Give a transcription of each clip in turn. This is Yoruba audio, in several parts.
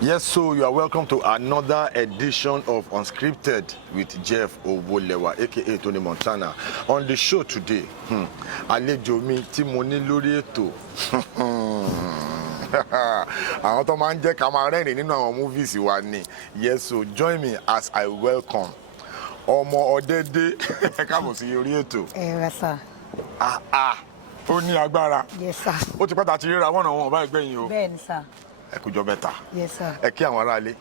Yes, so you are welcome to another edition of Unscripted with Jeff Owolewa, aka Tony Montana. On the show today, àlejò mi tí mo ní lórí ètò. Àwọn tó máa ń jẹ́ ká máa rẹ́rìn nínú àwọn movies wa ni. Yes, so join me as I welcome ọmọ Ọdẹ́dẹ́. Ẹ káàbọ̀ sí orí ètò. Yes, sir. Ó ní agbára. Yes, sir. Ó ti pàtàkì ríra wọ́n náà wọn bá ẹgbẹ́ yín o. Bẹ́ẹ̀ni, sir. Ẹ kújọ́ mẹ́ta. Yes, sir. Ẹ kí àwọn aráalé.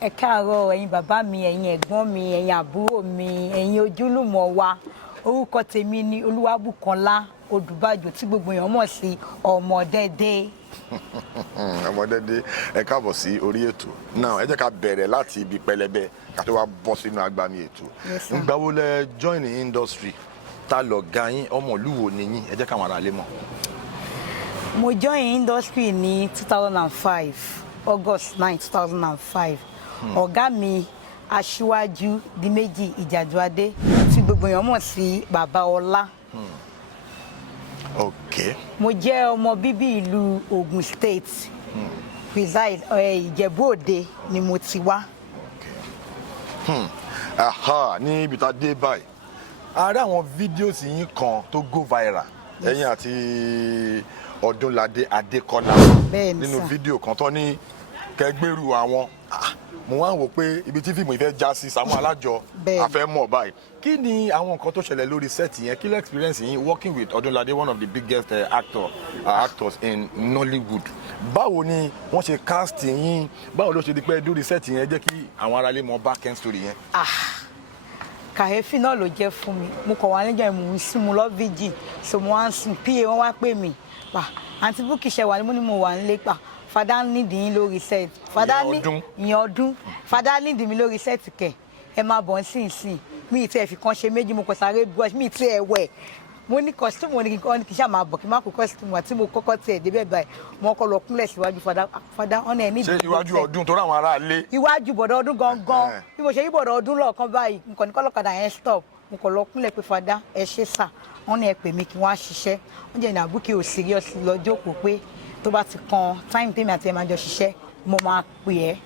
Ẹ káàárọ̀ ẹ̀yin bàbá mi, ẹ̀yin ẹ̀gbọ́n mi, ẹ̀yin àbúrò mi, ẹ̀yin ojúlùmọ̀ wa. Orúkọ tèmi ni Olúwabùkọ́lá Odùbàjò tí gbogbo èèyàn mọ̀ sí Ọmọdẹ́dẹ́. Ọmọdẹ́dẹ́, ẹ káàbọ̀ sí orí ètò. Now, ẹ jẹ́ ká bẹ̀rẹ̀ láti ibi pẹlẹbẹ ká tó wá bọ́ sínú agbami ètò. Yes, sir. Ǹgbà wo lẹ join the industry? Ta lọ̀gá yín, ọmọ ìlú wo ni yín? Ẹ jẹ́ káwọn aráalé mọ̀. Mo join industry ní 2005, August 9, 2005. Ọ̀gá mi Aṣíwájú Díméjì Ìjàdùadé tí gbogbo èèyàn mọ̀ sí Bàbá Ọlá. Okay. Mo jẹ́ ọmọ bíbí ìlú Ogun State. Reside Ìjẹ̀bú Òde ni mo ti wá. Ní ibi tá a dé báyìí. A rí àwọn fídíòsì yín kan tó go viral. Ẹ̀yin àti Odunlade Adekola. Bẹ́ẹ̀ni, nínú sir. fídíò kan tó ní kẹgbẹ́rù àwọn. Mo wá ń wò pé ibi tí fíìmù ìfẹ́ já sí Samu Alajo Bẹ́ẹ̀ni. a fẹ́ mọ̀ báyìí. Kí ni àwọn nǹkan tó ṣẹlẹ̀ lórí set yẹn? Kí ló experience yín working with Odunlade, one of the biggest actors in Nollywood? Báwo ni wọ́n ṣe cast yín? Báwo ló ṣe di pé lórí set yẹn jẹ́ kí àwọn aráalé mọ back end story yẹn? Kàyéfì náà ló jẹ́ fún mi. Mo kọ̀ wá níjà ìmú sí mu lọ vigil. So mo wá ń sùn PA wọ́n wá pè mí. Àǹtí Bukky ṣe wà ní mo ní mo wà nílé pa. Fada nídìí yín lórí set. Ìyẹn ọdún. Fada nídìí mi lórí set kẹ̀. Ẹ máa bọ̀ nísinsìnyí. Mi ì tí ẹ fi kan ṣe méjì mo kọ̀ sáré brush mi ì tí ẹ wẹ̀. Mo ní costume mo ní kí n ṣáà máa bọ̀ kí n má kó costume àti mo kọ́kọ́ tiẹ̀ débẹ̀ báyìí. Mo kọ́ lọ kúnlẹ̀ síwájú Fada ọ̀nà ẹ̀ nídìí. Ṣé iwájú ọdún tó ráwọn aráalé? Iwájú bọ̀dọ̀ ọdún gangan. Bí mo ṣe yí bọ̀dọ̀ ọdún lọ́ọ̀kan báyìí nǹkan ní kọ́lọ́kadà yẹn stop. Mo kọ̀ lọ kúnlẹ̀ pé Fada ẹ ṣé sà. Wọ́n ní ẹ pè mí kí wọ́n á ṣiṣẹ́. Wọ́n jẹ́ ní Bukky ò serious lọ jókòó pé tó bá ti kan time tèmi àti ẹ máa jọ ṣiṣẹ́ mo máa pè ẹ́.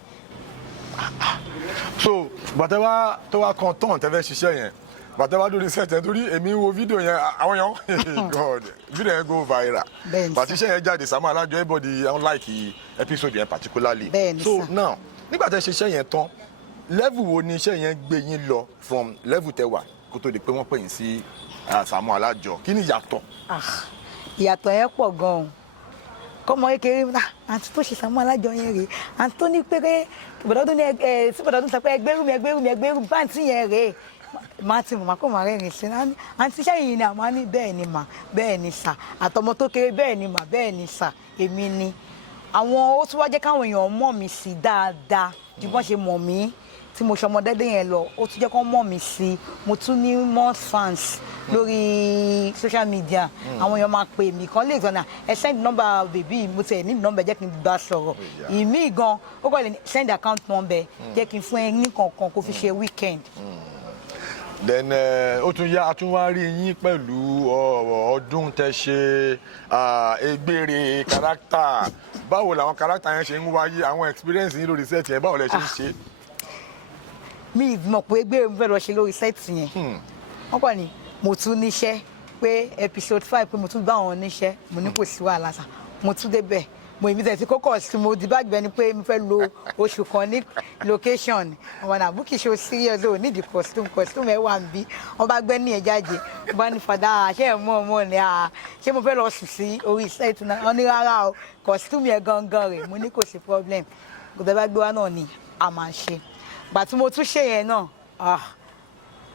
So bàtẹ́ tó wá kan tán tẹ́fẹ́ ṣiṣẹ́ yẹn bàtẹ́ wá lórí set yẹn torí èmi wo fídíò yẹn àwọn èèyàn God fídíò yẹn go viral. Bẹ́ẹ̀ni, bàtí iṣẹ́ yẹn jáde Samu Alajo everybody don't like episode yẹn particularly. Bẹ́ẹ̀ni, so sir. now nígbà tẹ́ ṣiṣẹ́ yẹn tán level wo ni iṣẹ́ yẹn gbé yín lọ from level tẹ́ wà kó tó di pé wọ́n pè yín sí Samu Alajo? Kí ni ìyàtọ̀? Ìyàtọ̀ yẹn pọ̀ gan-an. Kọ́mọ kékeré àǹtí tó ṣe Samu Alajo yẹn rèé àǹtí tó ní péré bọ̀dọ̀dún sọ pé ẹgbẹ́rún báǹtì yẹn rèé máa ti mọ̀ kó máa rẹ́rìn sí i àǹtí sẹ́yìn ni àmọ́ ní bẹ́ẹ̀ ni mà bẹ́ẹ̀ ni sà àtọmọ tó kéré bẹ́ẹ̀ ni mà bẹ́ẹ̀ ni sà èmi ni àwọn ó tún wá jẹ́ káwọn èèyàn mọ̀ mí sí dáadáa ju bọ́n ṣe mọ̀ mí tí mo ṣe Ọmọdẹ́dẹ́ yẹn lọ ó tún jẹ́ kó mọ̀ mí sí mo tún ní more fans lórí social media àwọn èèyàn máa pè mí kan lè gbọ́nà ẹ send number bèbí mo tẹ̀ ní number jẹ́ kí n bá sọ̀rọ̀ ìmí gan ó kọ́ lè send account number jẹ́ kí n fún ẹ ní kankan kó fi ṣe weekend. Then ó tún yá a tún wá rí yín pẹ̀lú ọdún tẹ́ ṣe egbére kárátà. Báwo làwọn kárátà yẹn ṣe ń wáyé àwọn experience yín lórí set yẹn báwo lẹ ṣe ń ṣe? Mi mọ̀ pé egbére mo fẹ́ lọ ṣe lórí set yẹn wọ́n kọ́ ni mo tún níṣẹ́ pé episode 5 pé mo tún bá wọn níṣẹ́ mo ní kò sí wàhálà sá mo tún débẹ̀ mo ìmí tẹ̀sí kókò sí mo di báàgì bẹni pé mo fẹ́ lo oṣù kan ní location ọmọ náà Bukky ṣe serious o nídìí costume ẹ̀ wà ń bí wọ́n bá gbẹ́ ní ẹ̀ jáde wọ́n bá ní Fada ṣé ẹ̀ mọ̀ ọmọ ni ṣé mo fẹ́ lọ sùn sí orí set náà wọ́n ní rárá o costume yẹn gangan rẹ̀ mo ní kò sí problem kò tẹ́ bá gbé wa náà ni a máa ṣe gbà tí mo tún ṣe yẹn náà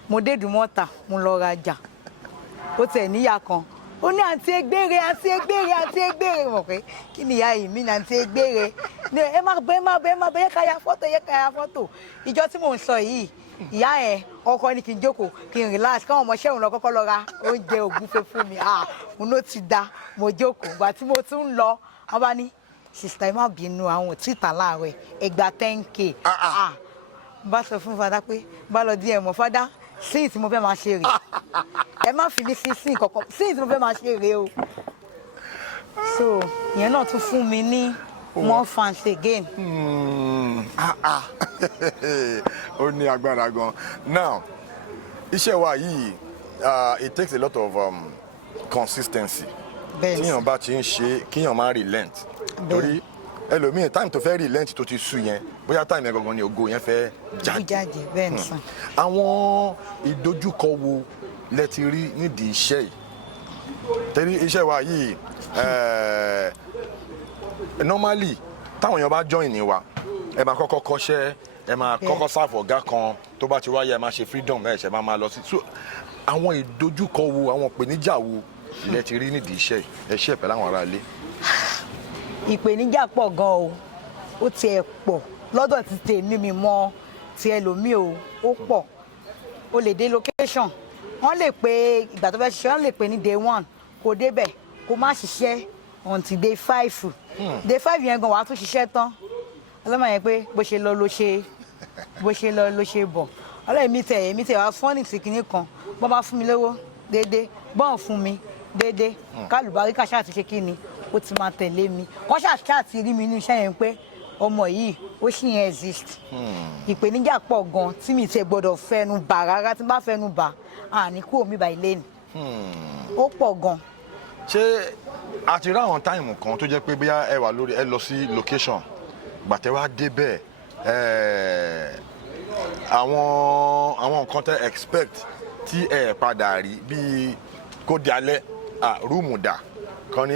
mo dé Ìdúmọ̀tà mo lọ rajà ó tẹ̀ níyà kan ó ní àǹtí egbére mọ̀ pé kí ni ìyá yìí mí ní àǹtí egbére ẹ má bẹ yẹ ká ya fọ́tò ìjọ tí mò ń sọ yìí ìyá ẹ ọkọ ni kí n jókòó kí n relax káwọn ọmọ ṣẹ́wọ̀n lọ kọ́kọ́ lọ ra oúnjẹ ògúnfe fún mi mo ló ti da mo jókòó ìgbà tí mo tún ń lọ wọ́n bá ní sista ẹ má bínú àwọn ò tí ì tà láàárọ̀ ẹgbà 10K bá sọ fún Fada pé bá lọ díẹ̀ mọ́ Fada sí tí mo fẹ́ máa ṣe rè ẹ má fi mí sí kankan sí tí mo fẹ́ máa ṣe rè o so ìyẹn náà tún fún mi ní more fans again. Ó ní agbára gan. Now, iṣẹ́ wa yìí, it takes a lot of consistency. Tíyàn bá ti ń ṣe, kíyàn máa relent. Torí ẹlòmíì time tó fẹ́ relent tó ti sú yẹn, bóyá time yẹn gangan ni ògo yẹn fẹ́ jáde. Bẹ́ẹ̀ ni sàn. Àwọn ìdojúkọ wo lẹ ti rí nídìí iṣẹ́ yìí? Torí iṣẹ́ wa yìí, normally táwọn èèyàn bá join ní wa, ẹ máa kọ́kọ́ kọ́ṣẹ́, ẹ máa kọ́kọ́ serve ọ̀gá kan, tó bá ti wáyé ẹ máa ṣe freedom, ẹ ṣe máa lọ sí. So àwọn ìdojúkọ wo, àwọn ìpèníjà wo lẹ ti rí nídìí iṣẹ́ yìí? Ẹ ṣe pẹ̀lú àwọn ará ilé. Ìpèníjà pọ̀ gan o, ó tiẹ̀ pọ̀ lọ́dọ̀ ti tèmi mi mọ́ ti ẹlòmíì o, ó pọ̀. O lè dé location, wọ́n lè pe ìgbà tó fẹ́ ṣiṣẹ́, wọ́n lè pe ní day 1 kó débẹ̀ kó má ṣiṣẹ́ until day 5. Day 5 yẹn gan wàá tún ṣiṣẹ́ tán. Ọlọ́mọ yẹn pé bó ṣe lọ ló ṣe bọ̀. Ọlọ́run èmi tẹ̀ wá fọ́nì sí kinní kan, bọ́n bá fún mi lówó déédéé, bọ́n fún mi déédéé, kálùbárí kàṣà ti ṣe kí ni, ó ti máa tẹ̀lé mi. Kọ́ṣà ti rí mi inú iṣẹ́ yẹn pé ọmọ yìí ó ṣì yẹn exist. Ìpèníjà pọ̀ gan tí mi ti gbọ́dọ̀ fẹnu bà rárá, tí n bá fẹnu bà àní kúrò mi báyìí lẹ́nu. Ó pọ̀ gan. Ṣé a ti rí àwọn táìmù kan tó jẹ́ pé bóyá ẹ wà lórí, ẹ lọ sí location, gbàtẹ́ wá débẹ̀, àwọn nǹkan tẹ́ expect tí ẹ padà rí bíi kó di alẹ́, rúùmù dà kan ní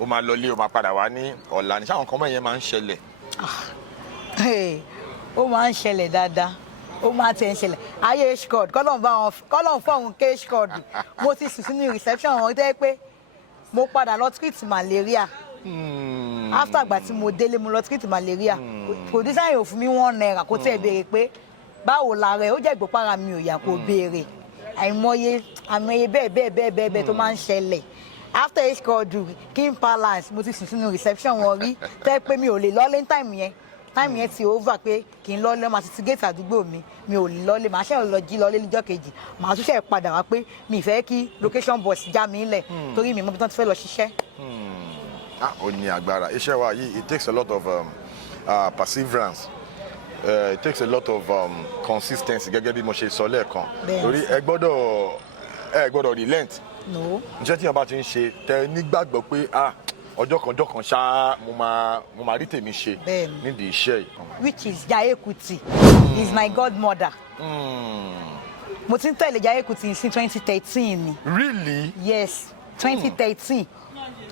ó máa lọlé, ó máa padà wá ní ọ̀la ní. Ṣé àwọn kan mọ̀ yẹn máa ń ṣẹlẹ̀? Ó máa ń ṣẹlẹ̀ dáadáa, ó máa tẹ̀ ń ṣẹlẹ̀. Ayé h-code kọ́lọ̀ fọ́ọ̀hún h-code, mo ti sùn sínú reception wọn tẹ́ pé mo padà lọ treat malaria. After àgbà tí mo délé mo lọ treat malaria, producer yẹn ò fún mi £1 kó tẹ̀ béèrè pé báwo la rẹ̀, ó jẹ́ ìgbópára mi ò yà kó béèrè. Àìmọye bẹ́ẹ̀ tó máa ń ṣẹlẹ̀. After h-code King Palace, mo ti sùn sínú reception wọn rí tẹ́ pé mi ò lè lọ́lé time yẹn ti over pé kí n lọ́lé, máa ti gate àdúgbò mi ò lè lọ́lé, màá ṣe lọ jí lọ́lé lọ́jọ́ kejì, màá tún ṣe padà wá pé mi fẹ́ kí location boss já mi lẹ̀ torí mi mọ bí wọ́n ti fẹ́ lọ ṣiṣẹ́. Ó ní agbára. Iṣẹ́ wa yìí, it takes a lot of perseverance. It takes a lot of consistency, gẹ́gẹ́ bí mo ṣe sọ lẹ́ẹ̀kan. Torí ẹ gbọ́dọ̀ relent. Iṣẹ́ tí yẹn bá ti ń ṣe tẹ nígbàgbọ́ pé ọjọ́ kan ṣá mo máa rí tèmi ṣe nídìí iṣẹ́ yìí. Which is Jaiye Kuti is my godmother. Mo ti ń tẹ̀lé Jaiye Kuti sí 2013 ni. Really? Yes, 2013.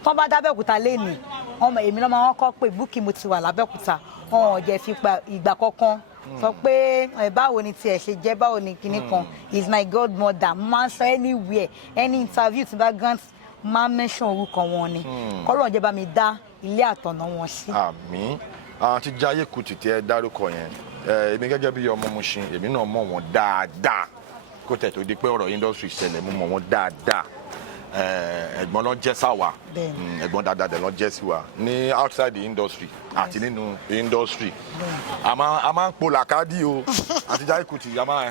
Tọ́ bá dábẹ́òkúta lẹ́nu, ọmọ èmi náà máa ń kọ́ pé Bukky mo ti wà lábẹ́òkúta, ọ̀hún ọ̀jẹ̀ fi ìgbà kankan sọ pé báwo ni tiẹ̀ ṣe jẹ́, báwo ni kinní kan. Is my godmother. Mo máa ń sọ anywhere, any interview tí bá grant máa mention orúkọ wọn ni. Kọ́lọ́run jẹ́ bá mi dá ilé àtọ̀nà wọn sí. Àmín. Àti Jaiye Kuti tí ẹ dárúkọ yẹn, èmi gẹ́gẹ́ bí ọmọ Mushin, èmi náà mọ̀ wọ́n dáadáa. Kó tẹ̀ tó di pé ọ̀rọ̀ industry ṣẹlẹ̀, mo mọ̀ wọ́n dáadáa. Ẹ̀gbọ́n ló jẹ́ sáwa, ẹ̀gbọ́n dáadáa dẹ̀ ló jẹ́ sí wa ní outside the industry àti nínú industry. A máa ń po làkàdí o, àti Jaiye Kuti a máa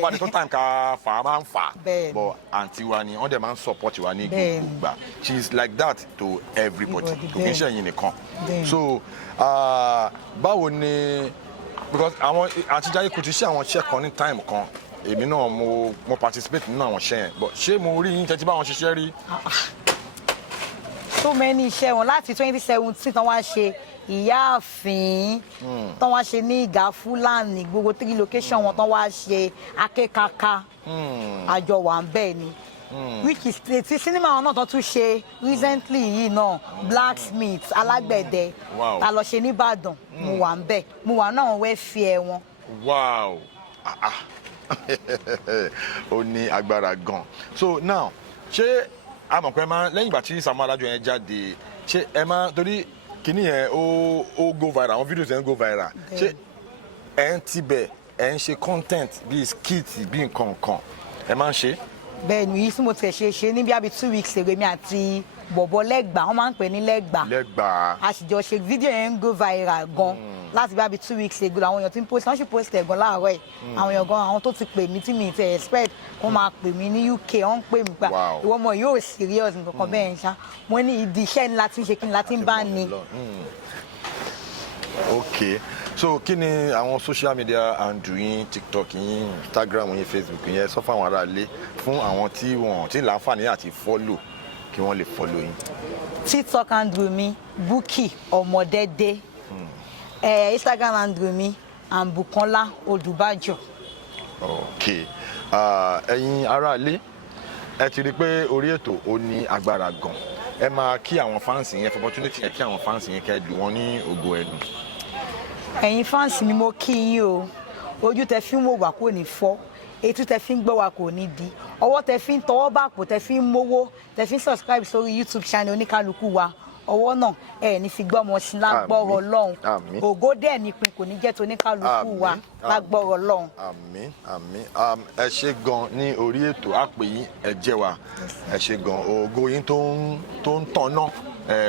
wà ní tó time ká fà á máa ń fà, but àǹtí wa ni wọ́n dẹ̀ máa ń support wa ní gbogbo ìgbà. She is like that to everybody, kò kí n ṣe ẹ̀yin nìkan. So báwo ni, because àwọn àti Jaiye Kuti ṣe àwọn iṣẹ́ kan ní time kan, èmi náà mo participate nínú àwọn iṣẹ́ yẹn, but ṣé mo rí yín tẹ́tí bá wọn ṣiṣẹ́ rí? So many iṣẹ́ wọn láti 2017 tán wá ṣe Ìyáàfin, tán wá ṣe ní Ìgà Fúlàní, gbogbo 3 location wọn tán wá ṣe Akékaka, àjọ wà ń bẹ́ẹ̀ ni. Which is ti sinimá wọn náà tán tún ṣe recently yìí náà, Blacksmith Alágbẹ̀dẹ, ta lọ ṣe ní Ìbàdàn, mo wà ń bẹ́ẹ̀, mo wà náà wẹ́ fi ẹ̀ wọn. Wow. Ó ní agbára gan. So now, ṣé a mọ̀ pé lẹ́yìn ìgbà tí Samu Alajo yẹn jáde, ṣé ẹ máa, torí kìíní yẹn ó go viral, àwọn videos yẹn go viral, ṣé ẹ ń tibẹ̀ ẹ ń ṣe content bíi skit bíi nǹkan kan ẹ máa ń ṣe? Bẹ́ẹ̀ ni, yìí tí mo tẹ̀ ṣe ní bí i 2 weeks ago, mi àti bọ̀bọ̀ Lẹ́gbàá, wọ́n máa ń pè ní Lẹ́gbàá. A sì jọ ṣe fídíò yẹn ń go viral gan. Láti bí i 2 weeks ago àwọn èèyàn tí ń post, wọ́n sì post ẹ̀gbọ́n láàárọ̀ ẹ̀. Àwọn èèyàn gan, àwọn tó ti pè mí tí mi ti expect wọ́n máa pè mí ní UK, wọ́n ń pè mí pa ìwọ ọmọ yóò serious nǹkan bẹ́ẹ̀ ń ṣá. Mo ní ìdí iṣẹ́ ni láti ń ṣe, kí ni láti ń bá ní. Okay, so kí ni àwọn social media handle yín, TikTok yín, Instagram yín, Facebook yín, sọ fún àwọn ará ilé fún àwọn tí wọ́n ti láǹfààní àti follow kí wọ́n lè follow yín. TikTok handle mi Bukky Ọmọdédé. Instagram handle mi Bukola Odubajo. Okay, ẹ̀yin ará ilé ẹ ti rí pé orí ètò ó ní agbára gan. Ẹ máa kí àwọn fans yẹn for opportunity ẹ kí àwọn fans yẹn kẹ́ lù wọ́n ní ògo ẹnu. Ẹ̀yin fans mi mo kí yín o. Ojú tẹ́ fi ń wò wá kò ní fọ́, etí tẹ́ fi ń gbọ́ wá kò ní di, ọwọ́ tẹ́ fi ń tọwọ́ bàpò tẹ́ fi ń mówó, tẹ́ fi ń subscribe sórí YouTube channel oníkálukú wa. Ọwọ́ náà ẹ ní fi gbọ́mọ sí lágbọ́rọ̀ Ọlọ́run. Ògo dẹ̀ nípin kò ní jẹ́ tó oníkálukú wa lágbọ́rọ̀ Ọlọ́run. Àmín, àmín. Ẹ ṣé gan ní orí ètò àpè yín ẹ jẹ́ wa. Ẹ ṣé gan ògo yín tó ń tọ̀nà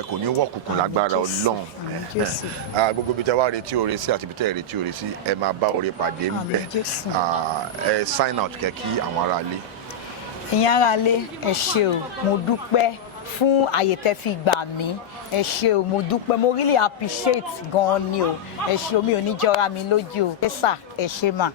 kò ní wọ́kùnkùn lágbára Ọlọ́run. Gbogbo ibi tẹ́ wá retí oore sí àti ibi tẹ́ retí oore sí ẹ máa bá oore pàdé ńbẹ̀. Ẹ sign out kẹ́ kí àwọn ará ilé. Ẹ̀yin ará ilé ẹ ṣé o, mo dúpẹ́ fún àyè tẹ́ fi gbà mí. Ẹ ṣé o, mo dúpẹ́, mo really appreciate gan ni o. Ẹ ṣé o, mi ò ní jọra mi lójú o. Ẹ sà, ẹ ṣé mà.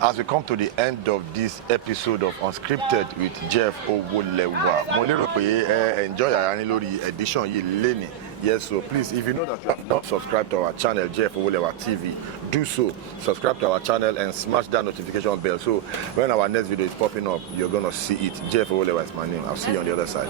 As we come to the end of this episode of Unscripted with Jeff Owolewa, mo lérò pé ẹ enjoy ara ní lórí edition yìí lénìí. Yes, so please, if you know that you have not subscribed to our channel, Jeff Owolewa TV, do so. Subscribe to our channel and smash that notification bell. So when our next video is popping up, you're going to see it. Jeff Owolewa is my name. I'll see you on the other side.